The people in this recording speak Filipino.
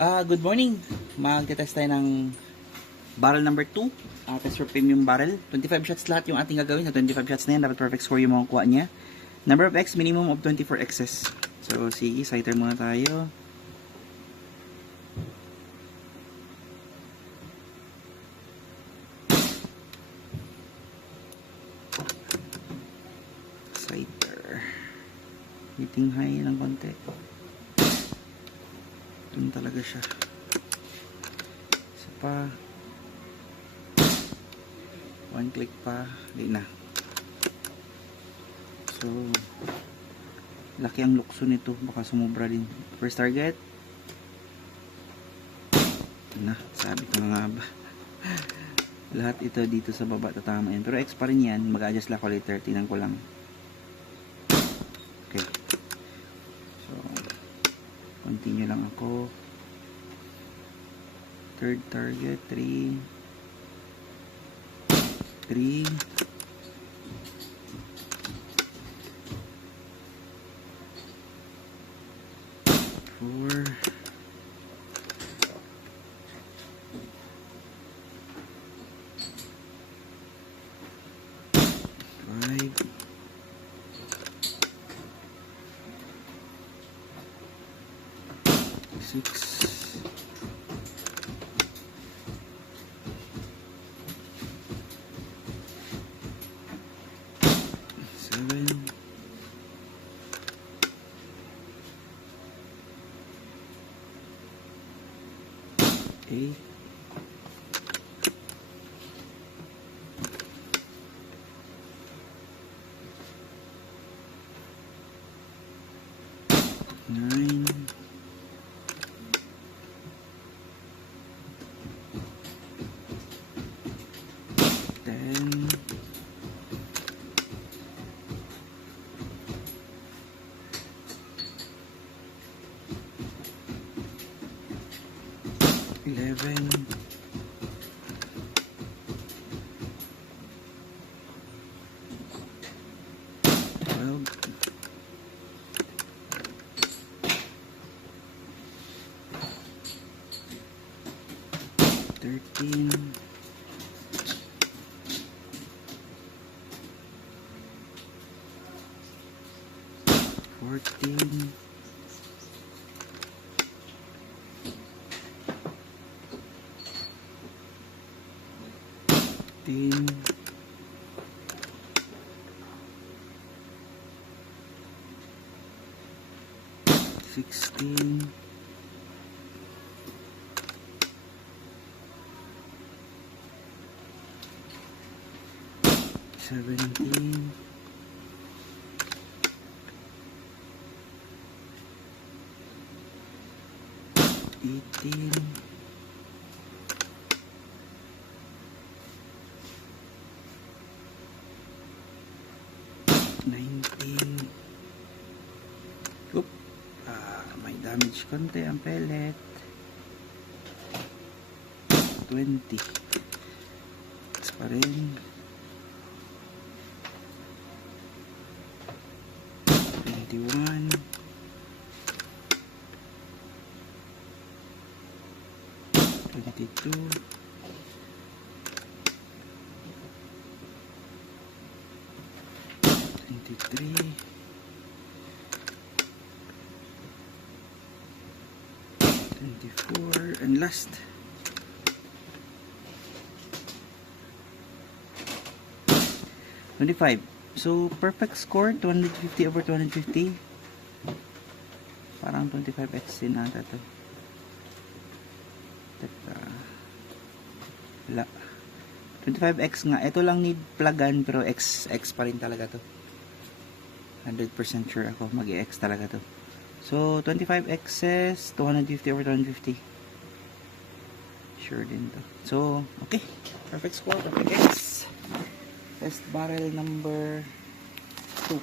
Good morning. Magte-test tayo ng barrel number 2. Test for premium barrel. 25 shots lahat yung ating gagawin. Sa 25 shots na yan, dapat perfect score yung makukuha niya. Number of X, minimum of 24 X's. So, sige, sighter muna tayo. Sighter. Hitting high ng konti. Doon talaga siya. Isa pa. One click pa. Di na. So, laki ang lukso nito. Baka sumubra din. First target. Na, sabi ko nga ba. Lahat ito dito sa baba tatama yan. Pero X pa rin yan. Mag-adjust lang ko later. Tingnan ko lang. Okay. So, continue lang ako. Third target, 3 4 5 6 7 8 9 10 11 12 13 14 15 16 17 18 19 Oop. May damage konti ang pellet. 20 pa rin. 21 22 23 24 and last 25. So perfect score 250 over 250. Parang 25x din ata to. Teka. Wala. 25x nga. Ito lang need plugan pero x pa rin talaga to. 100% sure ako mag-x talaga to. So 25x's 250 over 250. Sure din to. So okay. Perfect score. Perfect x. Test barrel number 2.